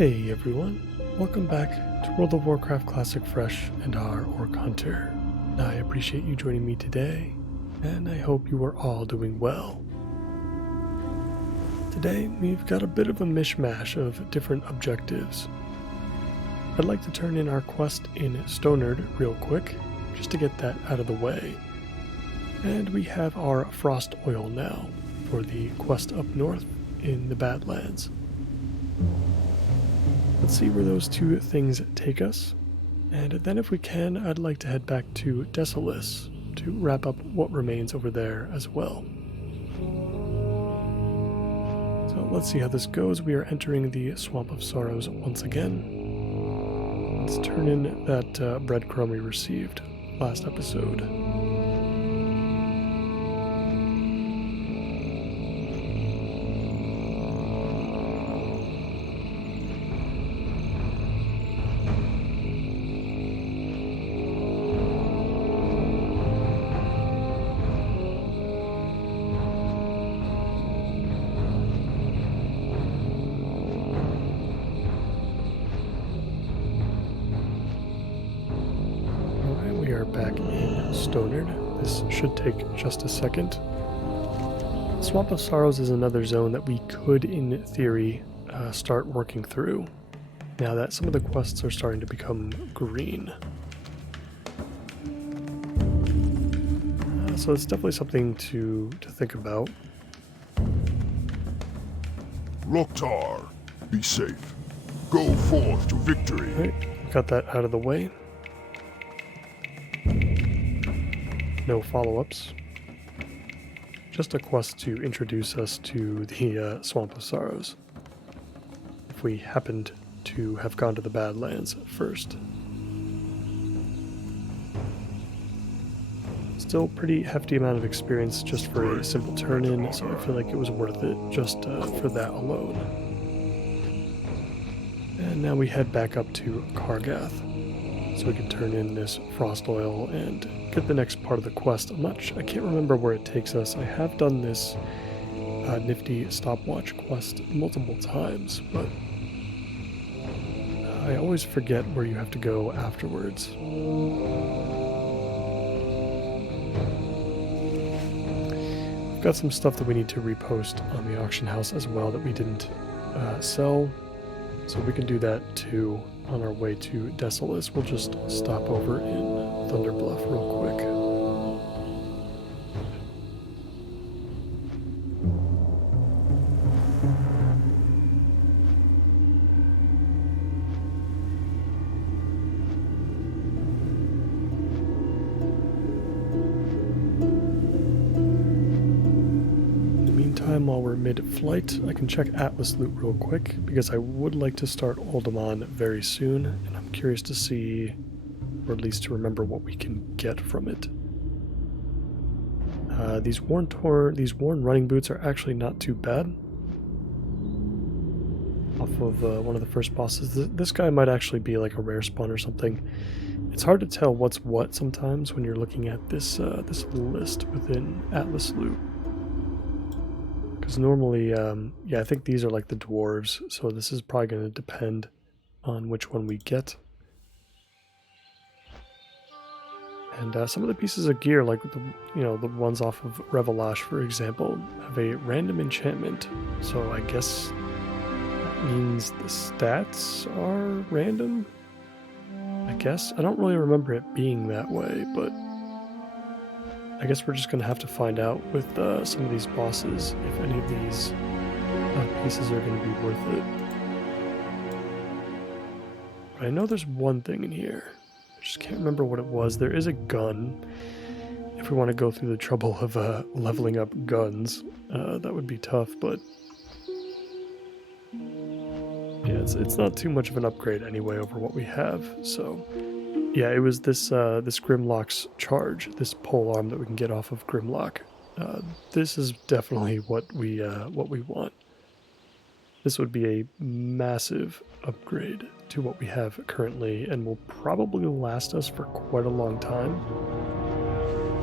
Hey everyone, welcome back to World of Warcraft Classic Fresh and our Orc Hunter. I appreciate you joining me today, and I hope you are all doing well. Today we've got a bit of a mishmash of different objectives. I'd like to turn in our quest in Stonard real quick, just to get that out of the way. And we have our Frost Oil now for the quest up north in the Badlands. Let's see where those two things take us, and then if we can, I'd like to head back to Desolace to wrap up what remains over there as well. So let's see how this goes. We are entering the Swamp of Sorrows once again. Let's turn in that breadcrumb we received last episode. Back in Stonard. This should take just a second. Swamp of Sorrows is another zone that we could, in theory, start working through, now that some of the quests are starting to become green. So it's definitely something to think about. Loktar, be safe. Go forth to victory. Right, got that out of the way. No follow-ups. Just a quest to introduce us to the Swamp of Sorrows, if we happened to have gone to the Badlands first. Still pretty hefty amount of experience just for a simple turn-in, so I feel like it was worth it just for that alone. And now we head back up to Kargath, so we can turn in this Frost Oil and get the next part of the quest. I can't remember where it takes us. I have done this nifty stopwatch quest multiple times, but I always forget where you have to go afterwards. We've got some stuff that we need to repost on the auction house as well that we didn't sell, so we can do that too. On our way to Desolace, we'll just stop over in Thunderbluff real quick. While we're mid-flight, I can check AtlasLoot real quick, because I would like to start Oldemon very soon, and I'm curious to see, or at least to remember what we can get from it. These worn running boots are actually not too bad. Off of one of the first bosses. This guy might actually be like a rare spawn or something. It's hard to tell what's what sometimes when you're looking at this this list within AtlasLoot. Because normally, I think these are like the dwarves, so this is probably going to depend on which one we get. And some of the pieces of gear, like the ones off of Revelash, for example, have a random enchantment. So I guess that means the stats are random. I guess I don't really remember it being that way, but I guess we're just going to have to find out with some of these bosses if any of these pieces are going to be worth it. But I know there's one thing in here. I just can't remember what it was. There is a gun. If we want to go through the trouble of leveling up guns, that would be tough, but yeah, it's not too much of an upgrade anyway over what we have, so... Yeah, it was this Grimlock's charge, this pole arm that we can get off of Grimlock. This is definitely what we want. This would be a massive upgrade to what we have currently, and will probably last us for quite a long time,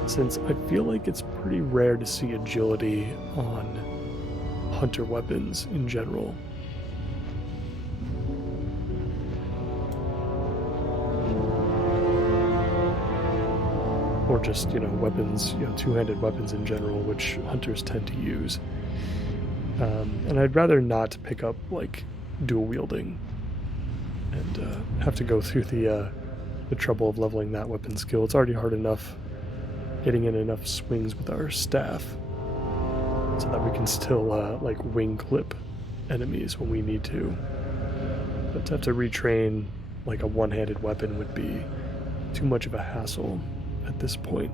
since I feel like it's pretty rare to see agility on hunter weapons in general. or just, weapons, two-handed weapons in general, which hunters tend to use. And I'd rather not pick up, like, dual wielding and have to go through the trouble of leveling that weapon skill. It's already hard enough getting in enough swings with our staff so that we can still, like, wing clip enemies when we need to. But to have to retrain, like, a one-handed weapon would be too much of a hassle at this point.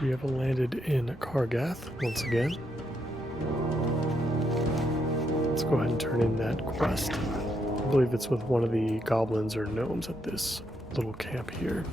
We have landed in Kargath once again. Let's go ahead and turn in that quest. I believe it's with one of the goblins or gnomes at this little camp here.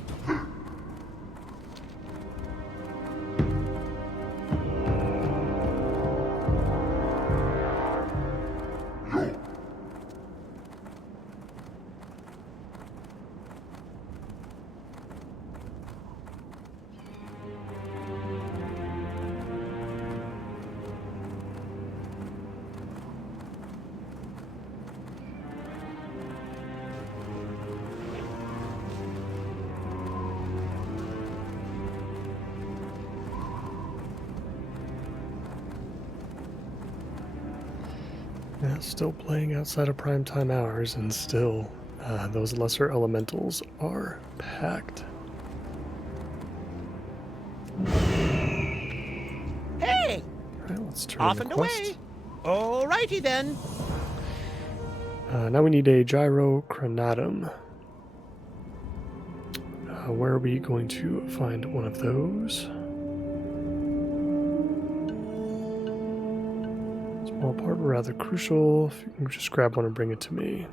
Yeah, still playing outside of primetime hours, and still those lesser elementals are packed. Hey! Alright, let's turn Off in and the quest. away! Alrighty then. Now we need a gyrochronatum. Where are we going to find one of those? Small part rather crucial. If you can just grab one and bring it to me.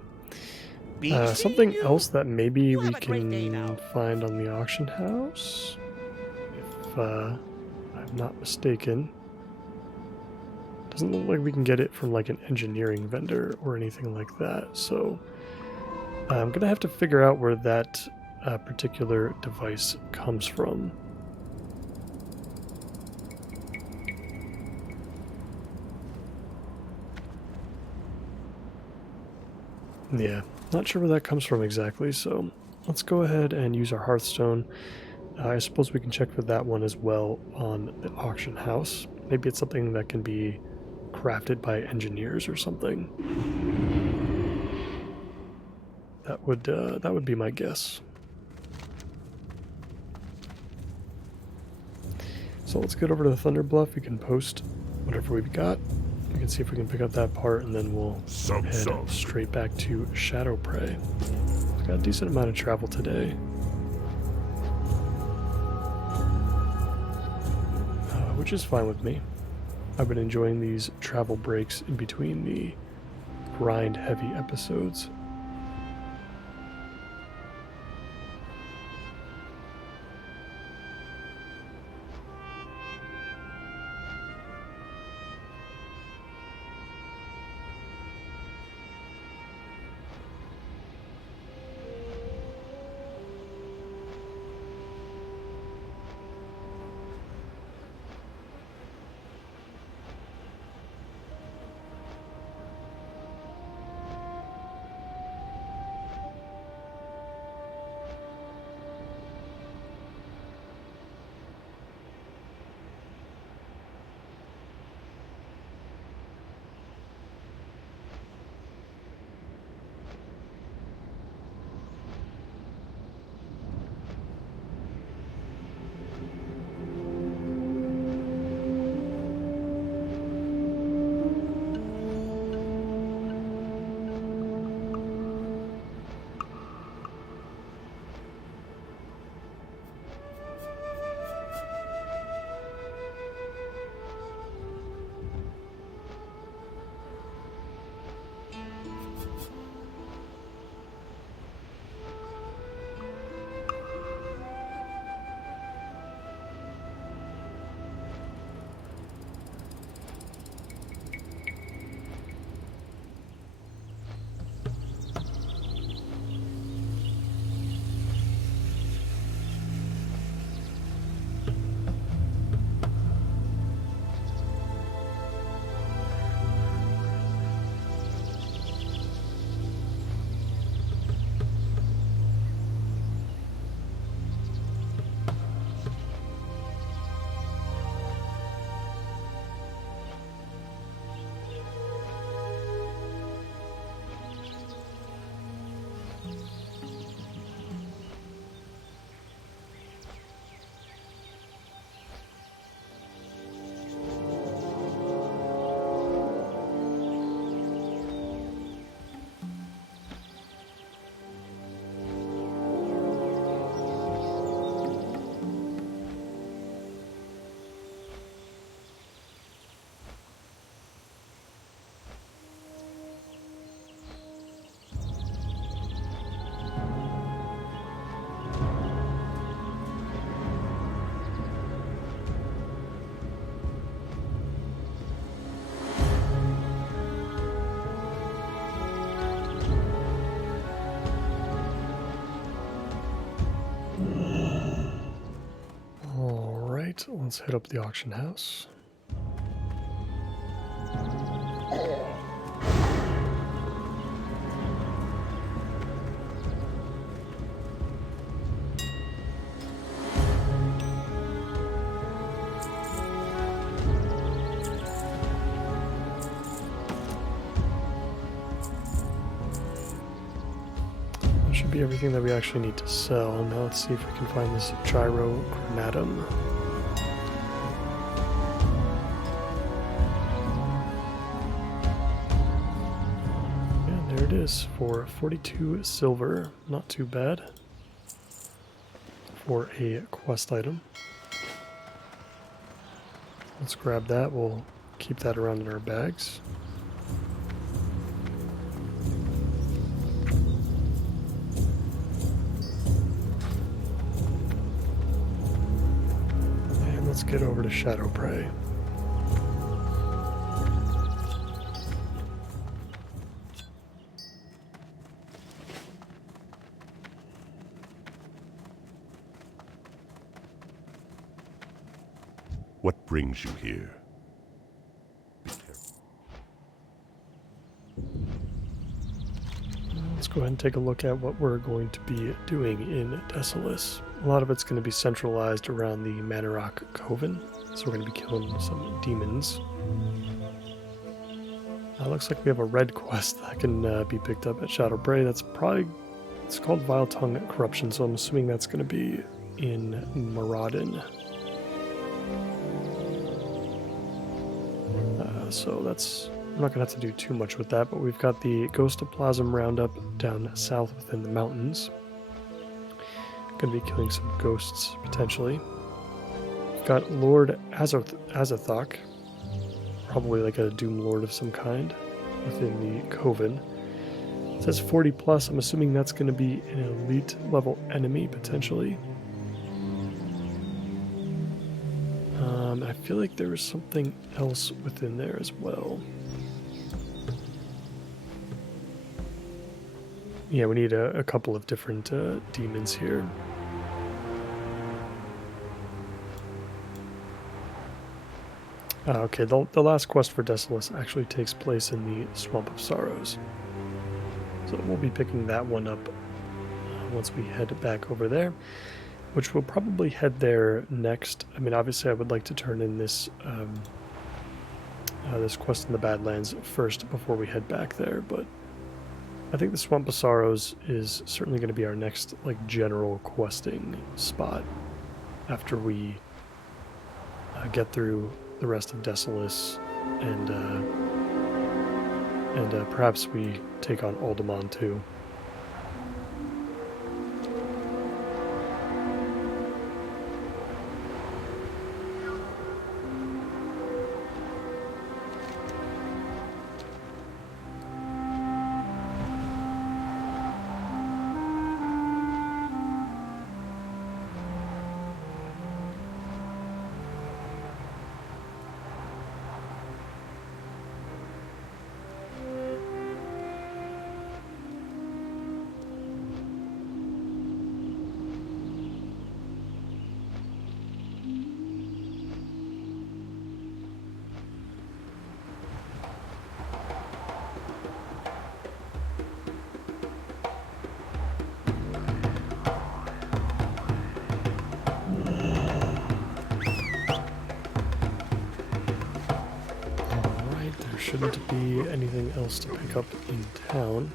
Something else that maybe we can find on the auction house, if I'm not mistaken. Doesn't look like we can get it from like an engineering vendor or anything like that. So I'm gonna have to figure out where that particular device comes from. Yeah, not sure where that comes from exactly, so let's go ahead and use our Hearthstone. I suppose we can check for that one as well on the auction house. Maybe it's something that can be crafted by engineers or something. That would be my guess. So let's get over to the Thunder Bluff. We can post whatever we've got. We can see if we can pick up that part, and then we'll head straight back to Shadow Prey. We've got a decent amount of travel today. Which is fine with me. I've been enjoying these travel breaks in between the grind-heavy episodes. Right, let's hit up the auction house. That should be everything that we actually need to sell. Now let's see if we can find this gyro chromatum. There it is for 42 silver, not too bad for a quest item. Let's grab that, we'll keep that around in our bags. And let's get over to Shadow Prey. What brings you here? Be careful. Let's go ahead and take a look at what we're going to be doing in Desolace. A lot of it's going to be centralized around the Manarok Coven, so we're going to be killing some demons. Looks like we have a red quest that can be picked up at Shadow Prey. That's probably, it's called Vile Tongue Corruption, so I'm assuming that's going to be in Moradin. So that's, I'm not going to have to do too much with that, but we've got the Ghostoplasm Roundup down south within the mountains. Going to be killing some ghosts, potentially. We've got Lord Azathok, probably like a Doom Lord of some kind, within the Coven. It says 40 plus, I'm assuming that's going to be an elite level enemy, potentially. I feel like there was something else within there as well. Yeah, we need a couple of different demons here. Okay, the last quest for Desolace actually takes place in the Swamp of Sorrows. So we'll be picking that one up once we head back over there, which we'll probably head there next. I mean, obviously I would like to turn in this this quest in the Badlands first before we head back there, but I think the Swamp of Sorrows is certainly going to be our next like general questing spot after we get through the rest of Desolace and perhaps we take on Alderman too. Shouldn't be anything else to pick up in town.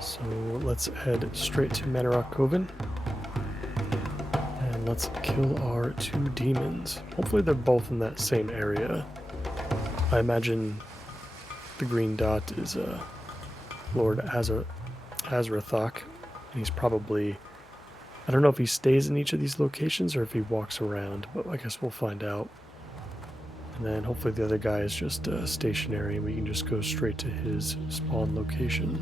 So let's head straight to Manarok Coven. And let's kill our two demons. Hopefully they're both in that same area. I imagine the green dot is Lord Azrathok. And he's probably... I don't know if he stays in each of these locations or if he walks around, but I guess we'll find out. And then hopefully the other guy is just stationary and we can just go straight to his spawn location.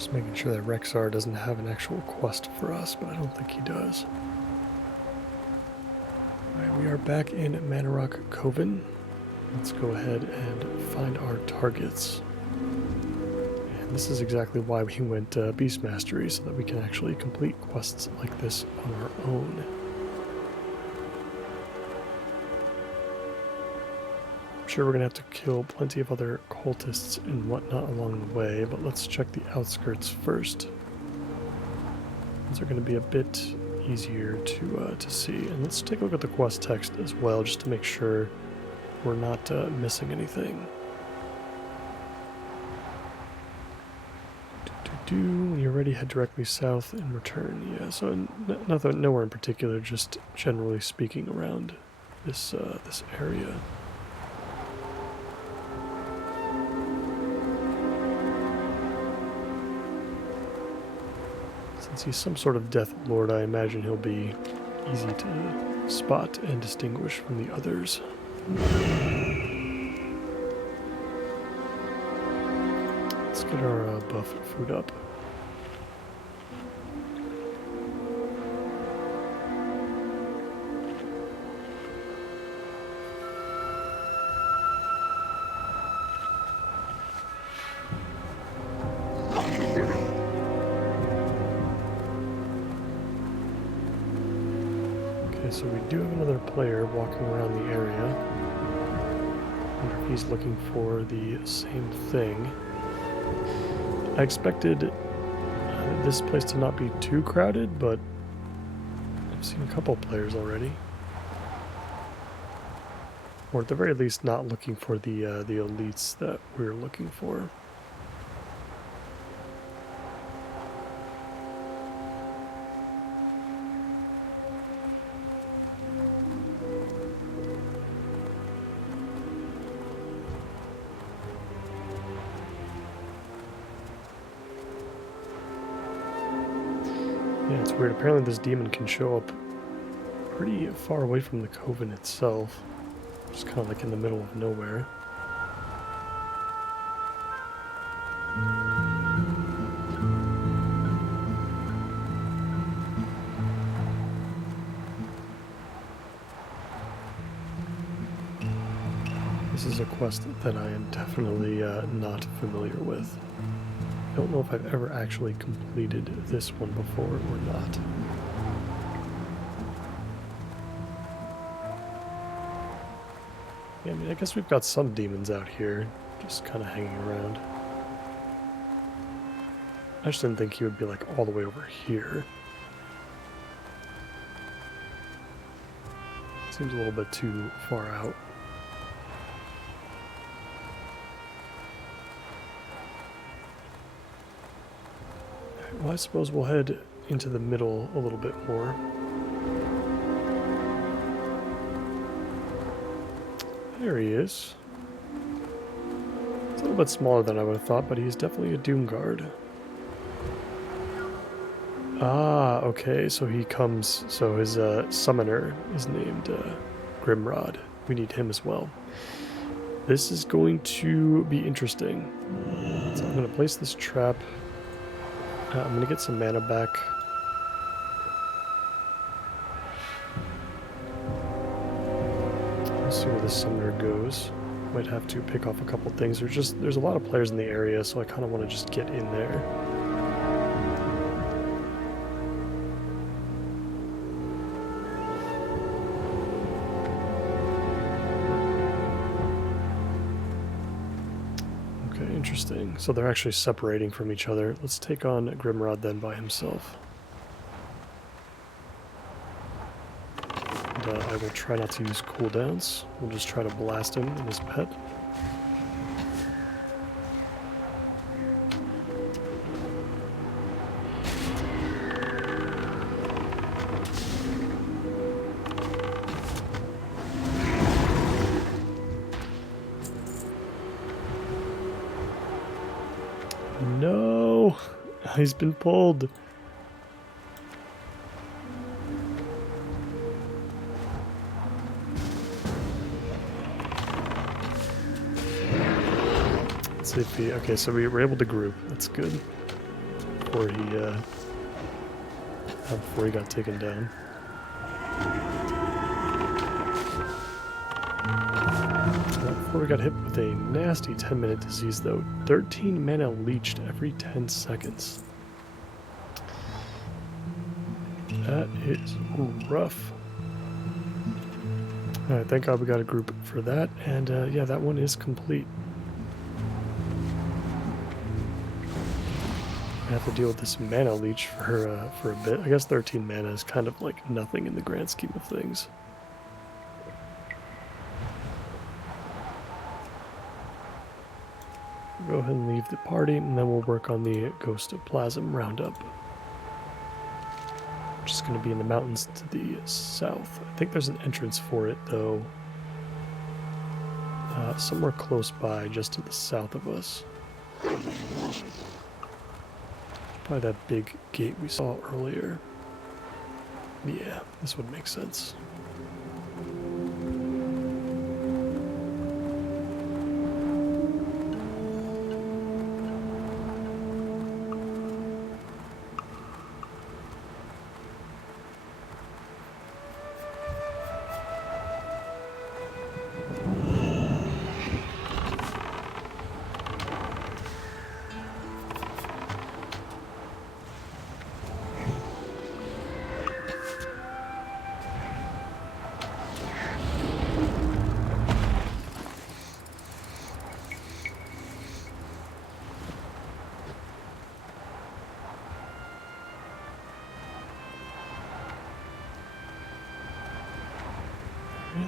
Just making sure that Rexar doesn't have an actual quest for us, but I don't think he does. Alright, we are back in Manorock Coven. Let's go ahead and find our targets. And this is exactly why we went Beast Mastery, so that we can actually complete quests like this on our own. I'm sure we're going to have to kill plenty of other cultists and whatnot along the way, but let's check the outskirts first. These are going to be a bit easier to see. And let's take a look at the quest text as well, just to make sure we're not missing anything. When you're ready, head directly south and return. Yeah, so nothing, nowhere in particular, just generally speaking around this this area. Since he's some sort of Death Lord, I imagine he'll be easy to spot and distinguish from the others. Let's get our buff food up. So we do have another player walking around the area. I wonder if he's looking for the same thing. I expected this place to not be too crowded, but I've seen a couple players already. Or at the very least not looking for the elites that we're looking for. Yeah, it's weird. Apparently this demon can show up pretty far away from the coven itself. Just kind of like in the middle of nowhere. This is a quest that I am definitely not familiar with. I don't know if I've ever actually completed this one before or not. Yeah, I mean, I guess we've got some demons out here, just kind of hanging around. I just didn't think he would be like all the way over here. Seems a little bit too far out. Well, I suppose we'll head into the middle a little bit more. There he is. It's a little bit smaller than I would have thought, but he's definitely a Doomguard. Ah, okay, so he comes, so his summoner is named Grimrod. We need him as well. This is going to be interesting. So I'm going to place this trap. I'm going to get some mana back. Let's see where the summoner goes. Might have to pick off a couple things. There's a lot of players in the area, so I kind of want to just get in there. Interesting. So they're actually separating from each other. Let's take on Grimrod then by himself. And, I will try not to use cooldowns. We'll just try to blast him and his pet. No! He's been pulled. Let's see if he... Okay, so we were able to group. That's good. before he got taken down. Before we got hit with a nasty 10-minute disease, though. 13 mana leached every 10 seconds. That is rough. Alright, thank God we got a group for that, and yeah, that one is complete. I have to deal with this mana leech for a bit. I guess 13 mana is kind of like nothing in the grand scheme of things. Go ahead and leave the party, and then we'll work on the Ghost of Plasm roundup. Which is going to be in the mountains to the south. I think there's an entrance for it, though. Somewhere close by, just to the south of us. Probably that big gate we saw earlier. Yeah, this would make sense.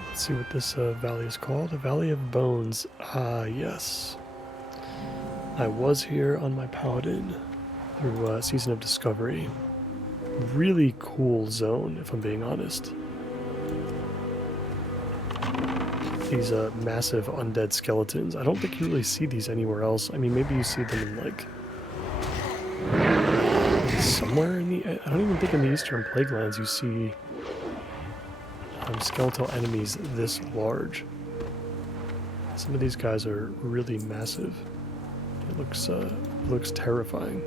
Let's see what this valley is called. A Valley of Bones. Ah, yes. I was here on my Paladin through Season of Discovery. Really cool zone, if I'm being honest. These massive undead skeletons. I don't think you really see these anywhere else. I mean, maybe you see them in, like, somewhere in the... I don't even think in the Eastern Plaguelands you see... skeletal enemies this large. Some of these guys are really massive. It looks terrifying.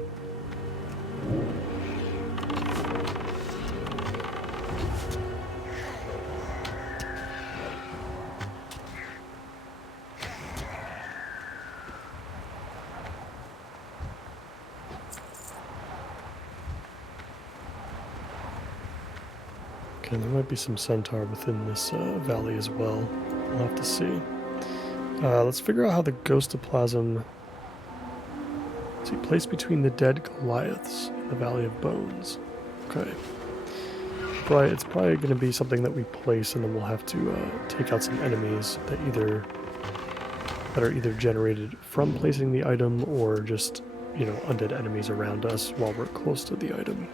Okay, there might be some centaur within this valley as well. We'll have to see. Let's figure out how the Ghost of Plasm... See, placed between the dead Goliaths in the Valley of Bones. Okay. But it's probably going to be something that we place, and then we'll have to take out some enemies that are either generated from placing the item, or just, you know, undead enemies around us while we're close to the item.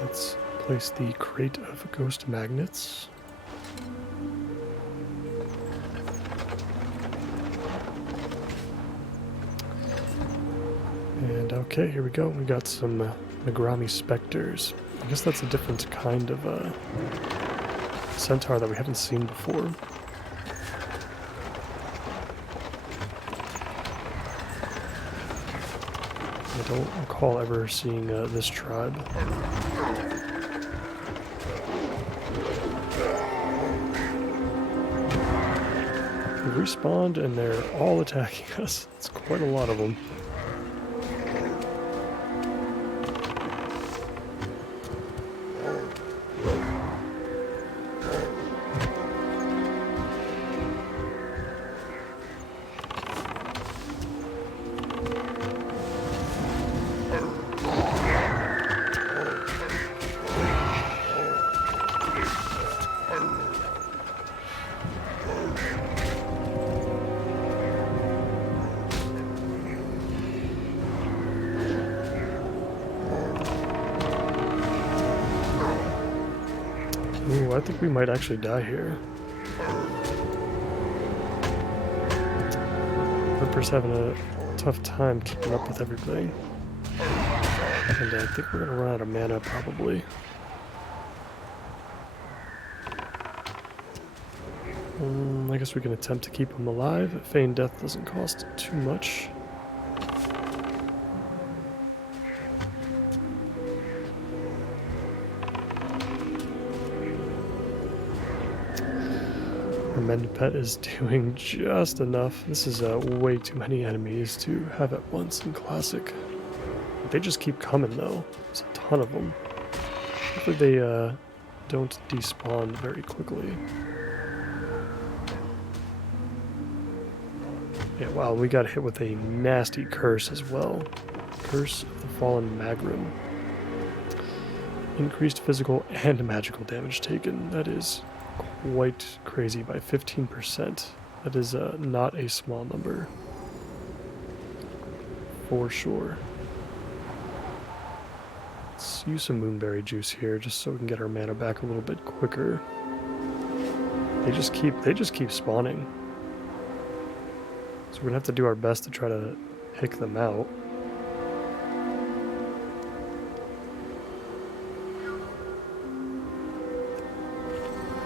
Let's place the crate of ghost magnets. And okay, here we go. We got some Nagrami Spectres. I guess that's a different kind of centaur that we haven't seen before. I don't recall ever seeing this tribe. They respawned and they're all attacking us. It's quite a lot of them. think we might actually die here. Ripper's having a tough time keeping up with everything. And I think we're gonna run out of mana probably. I guess we can attempt to keep him alive. Feign death doesn't cost too much. Our Mend Pet is doing just enough. This is way too many enemies to have at once in Classic. They just keep coming though. There's a ton of them. Hopefully they don't despawn very quickly. Yeah, wow, we got hit with a nasty curse as well. Curse of the Fallen Magrim. Increased physical and magical damage taken. That is quite crazy by 15%. That is not a small number. For sure. Let's use some Moonberry juice here just so we can get our mana back a little bit quicker. They just keep spawning. So we're gonna have to do our best to try to pick them out.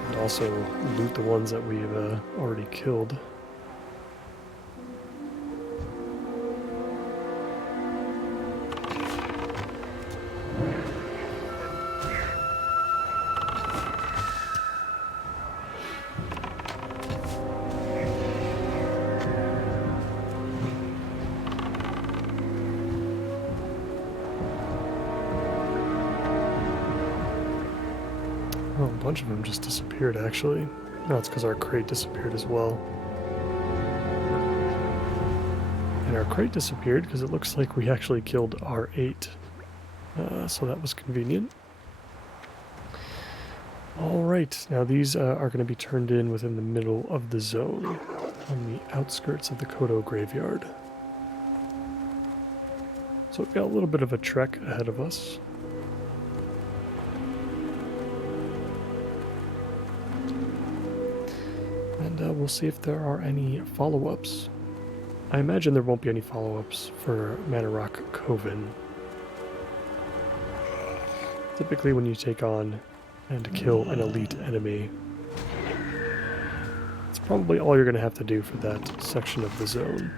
And also loot the ones that we've already killed. Oh, a bunch of them just disappeared, actually. No, it's because our crate disappeared as well. And our crate disappeared because it looks like we actually killed R8. So that was convenient. Alright, now these are going to be turned in within the middle of the zone, on the outskirts of the Kodo graveyard. So we've got a little bit of a trek ahead of us. And we'll see if there are any follow-ups. I imagine there won't be any follow-ups for Mana Rock Coven. Typically when you take on and kill an elite enemy, it's probably all you're going to have to do for that section of the zone.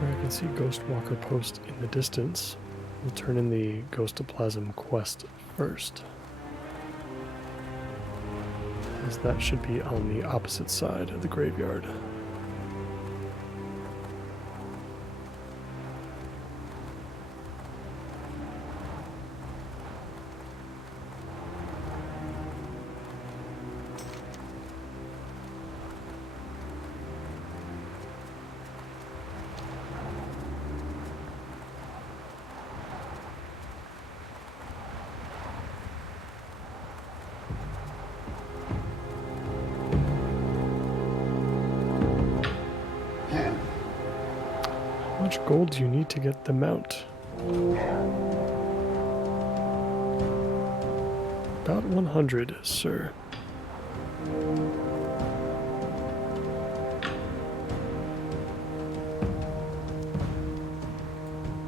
I can see Ghostwalker Post in the distance. We'll turn in the Ghostoplasm quest first, as that should be on the opposite side of the graveyard. much gold do you need to get the mount? About 100, sir.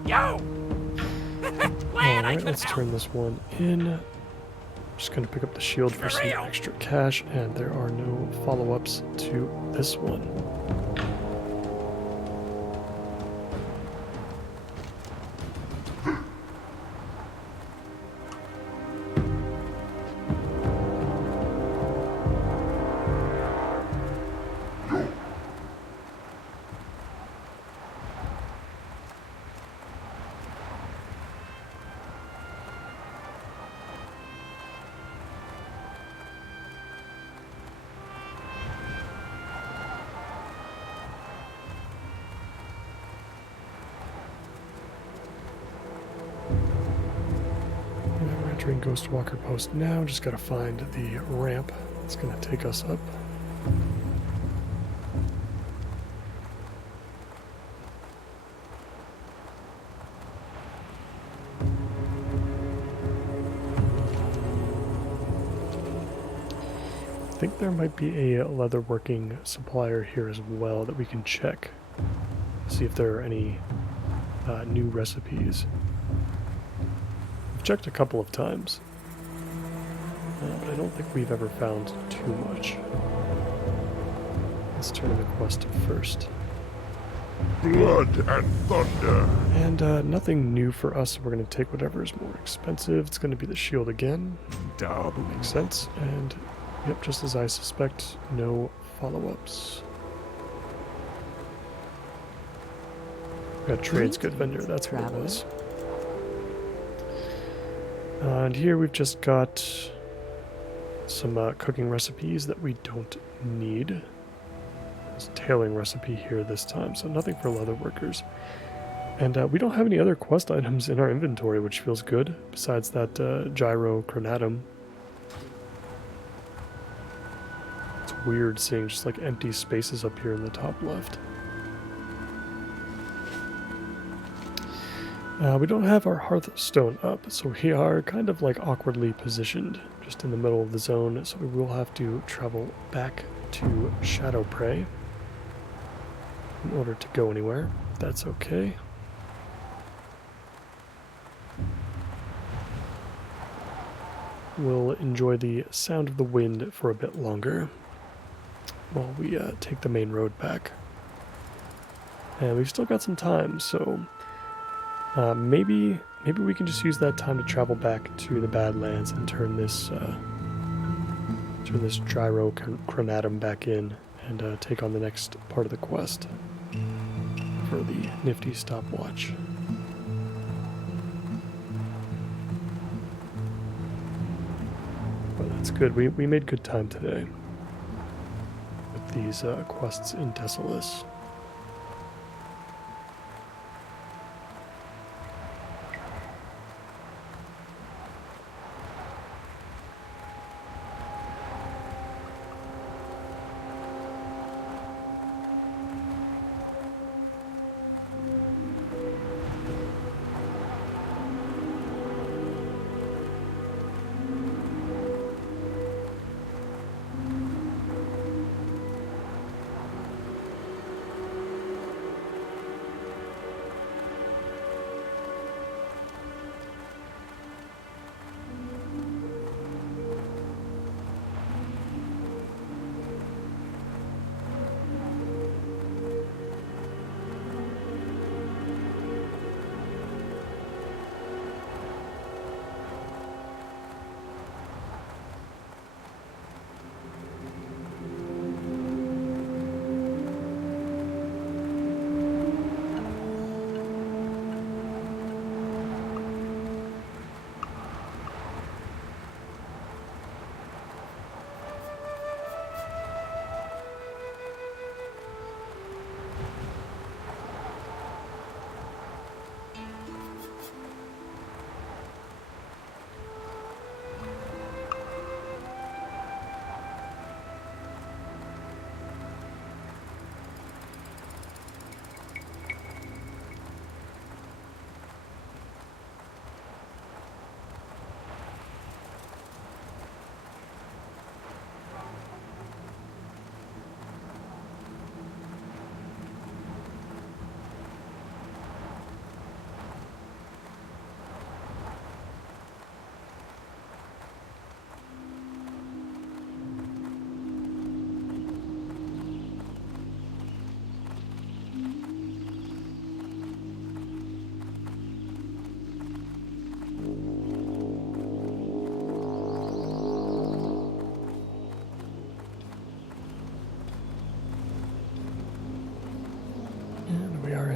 Yo! Alright, let's turn this one in. Just gonna pick up the shield for some extra cash, and there are no follow-ups to this one. Entering Ghostwalker Post now. Just gotta find the ramp that's gonna take us up. I think there might be a leatherworking supplier here as well that we can check. See if there are any new recipes. I've checked a couple of times, but I don't think we've ever found too much. Let's turn in the quest first. Blood and thunder. And nothing new for us. We're going to take whatever is more expensive. It's going to be the shield again. Makes sense. And yep, just as I suspect, no follow-ups. Got Trade's Good Vendor, that's what it was. And here we've just got some cooking recipes that we don't need. There's a tailoring recipe here this time, so nothing for leatherworkers. And we don't have any other quest items in our inventory, which feels good, besides that gyro chronatum. It's weird seeing just like empty spaces up here in the top left. We don't have our Hearthstone up, so we are kind of like awkwardly positioned just in the middle of the zone, so we will have to travel back to Shadow Prey in order to go anywhere. That's okay. We'll enjoy the sound of the wind for a bit longer while we take the main road back. And we've still got some time, so maybe we can just use that time to travel back to the Badlands and turn this gyro chronatum back in and take on the next part of the quest for the nifty stopwatch. But that's good. We made good time today with these quests in Desolace.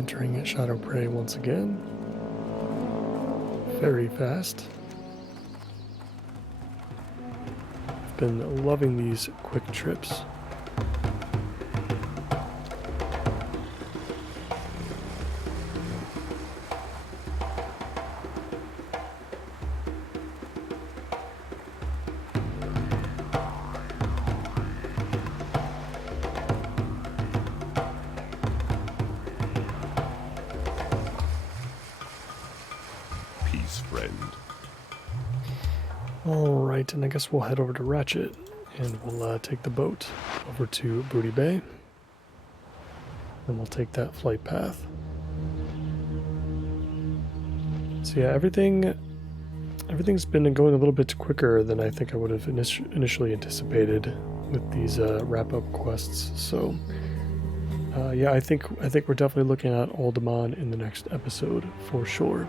entering Shadow Prey once again. Very fast. I've been loving these quick trips. Alright, and I guess we'll head over to Ratchet, and we'll take the boat over to Booty Bay, and we'll take that flight path. So yeah, everything's been going a little bit quicker than I think I would have initially anticipated with these wrap-up quests. So yeah, I think we're definitely looking at Alderman in the next episode for sure.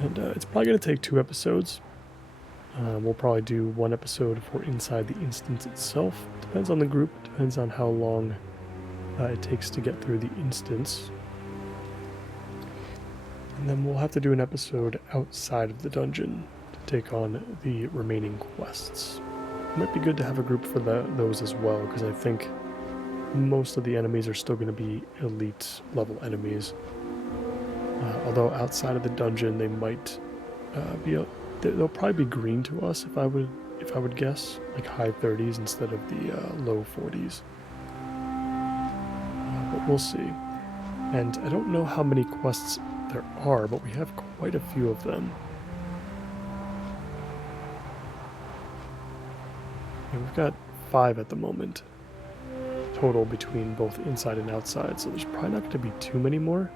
And it's probably going to take 2 episodes. We'll probably do 1 episode for inside the instance itself. Depends on the group, depends on how long it takes to get through the instance. And then we'll have to do an episode outside of the dungeon to take on the remaining quests. It might be good to have a group for those as well, because I think most of the enemies are still going to be elite level enemies. Although outside of the dungeon, they might they'll probably be green to us if I would guess, like high 30s instead of the low 40s. But we'll see. And I don't know how many quests there are, but we have quite a few of them. And we've got 5 at the moment total between both inside and outside, so there's probably not going to be too many more.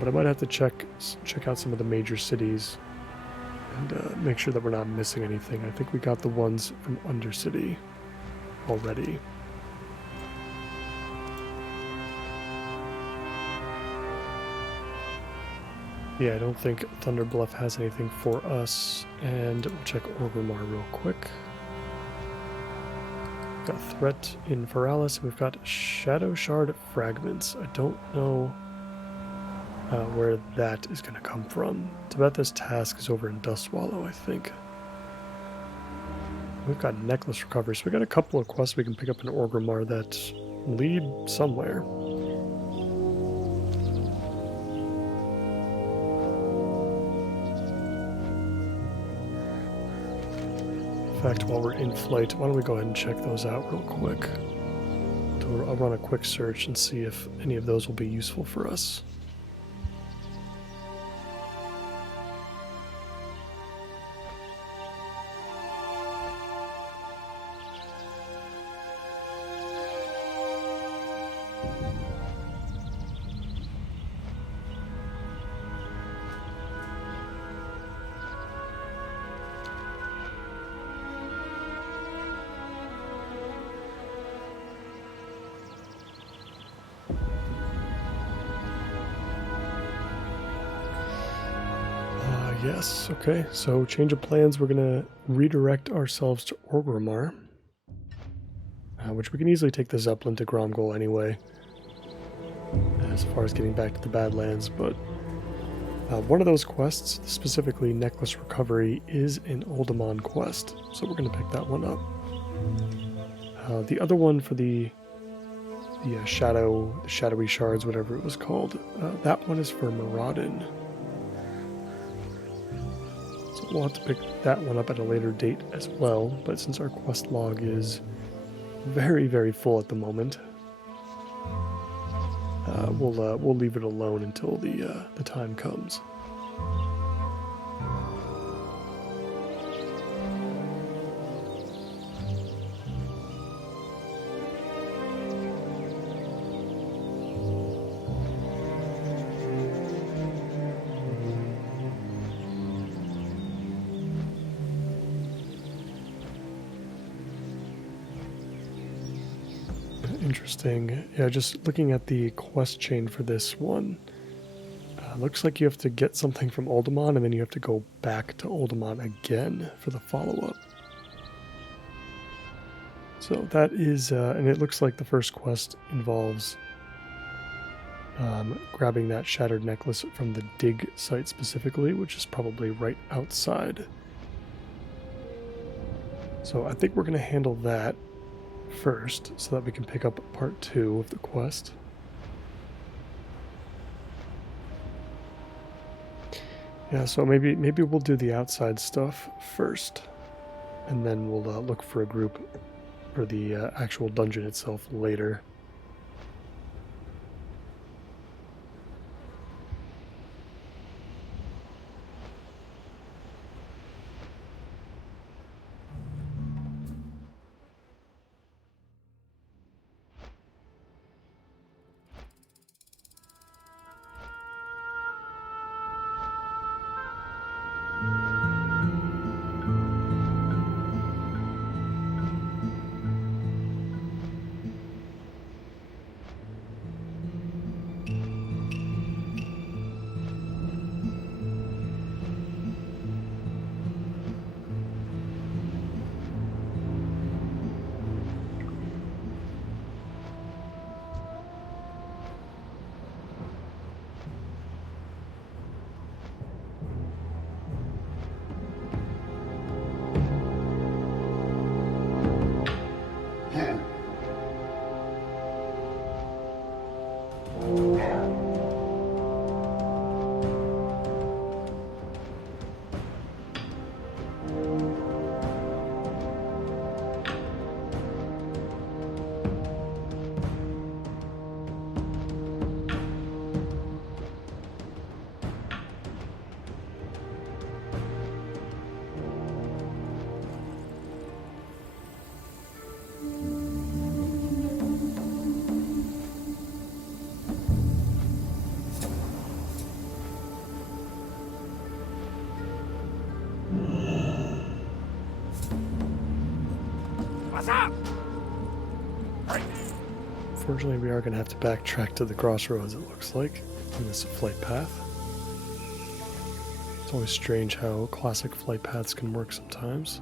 But I might have to check out some of the major cities and make sure that we're not missing anything. I think we got the ones from Undercity already. Yeah, I don't think Thunder Bluff has anything for us. And we'll check Orgrimmar real quick. We've got Threat in Feralis. We've got Shadow Shard Fragments. I don't know where that is going to come from. Tabetha's task is over in Dustswallow, I think. We've got Necklace Recovery, so we got a couple of quests we can pick up in Orgrimmar that lead somewhere. In fact, while we're in flight, why don't we go ahead and check those out real quick. I'll run a quick search and see if any of those will be useful for us. Yes, okay, so change of plans, we're going to redirect ourselves to Orgrimmar, which we can easily take the Zeppelin to Gromgol anyway, as far as getting back to the Badlands, but one of those quests, specifically Necklace Recovery, is an Alderman quest, so we're going to pick that one up. The other one for the Shadowy Shards, whatever it was called, that one is for Moradin. We'll have to pick that one up at a later date as well, but since our quest log is very, very full at the moment, we'll leave it alone until the time comes. Interesting. Yeah, just looking at the quest chain for this one, looks like you have to get something from Alderman and then you have to go back to Alderman again for the follow-up. So that is, and it looks like the first quest involves grabbing that shattered necklace from the dig site specifically, which is probably right outside. So I think we're going to handle that first so that we can pick up part 2 of the quest. Yeah, so maybe we'll do the outside stuff first, and then we'll look for a group for the actual dungeon itself later. Unfortunately, we are going to have to backtrack to the crossroads, it looks like, in this flight path. It's always strange how classic flight paths can work sometimes.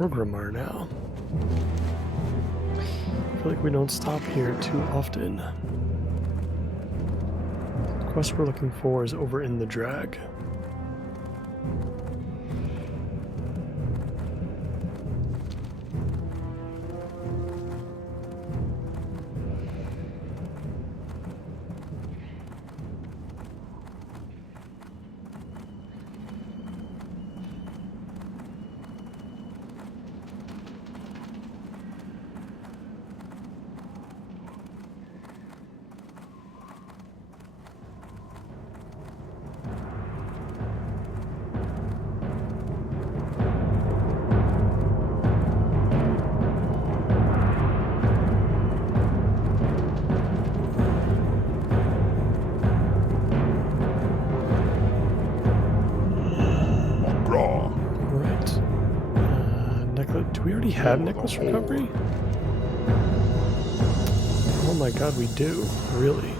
Orgrimmar now. I feel like we don't stop here too often. The quest we're looking for is over in the Drag. Do we already have necklace recovery? Oh my god, we do. Really?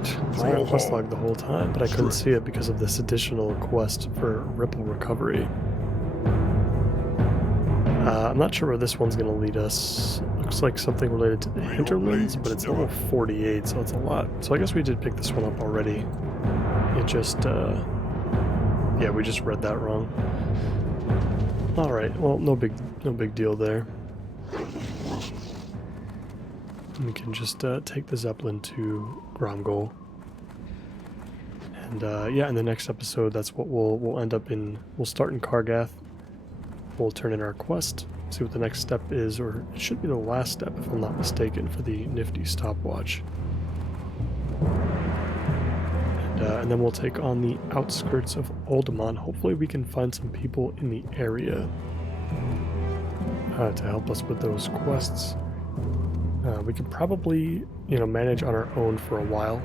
It's like a quest log the whole time, but I couldn't see it because of this additional quest for ripple recovery. I'm not sure where this one's going to lead us. Looks like something related to the hinterlands, but it's level 48, so it's a lot. So I guess we did pick this one up already. It just, yeah, we just read that wrong. Alright, well, no big deal there. We can just take the Zeppelin to Gromgol. And yeah, in the next episode, that's what we'll end up in. We'll start in Kargath. We'll turn in our quest, see what the next step is, or it should be the last step if I'm not mistaken, for the nifty stopwatch. And then we'll take on the outskirts of Uldaman. Hopefully we can find some people in the area to help us with those quests. We can probably, manage on our own for a while.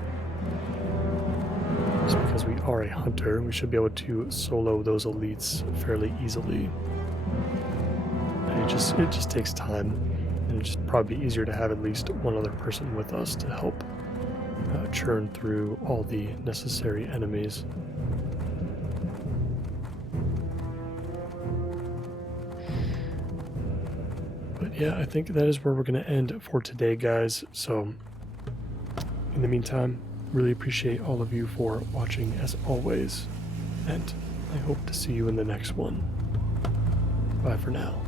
Just because we are a hunter, we should be able to solo those elites fairly easily. And it just takes time, and it's just probably easier to have at least one other person with us to help churn through all the necessary enemies. But yeah, I think that is where we're going to end for today, guys. So in the meantime, really appreciate all of you for watching as always, and I hope to see you in the next one. Bye for now.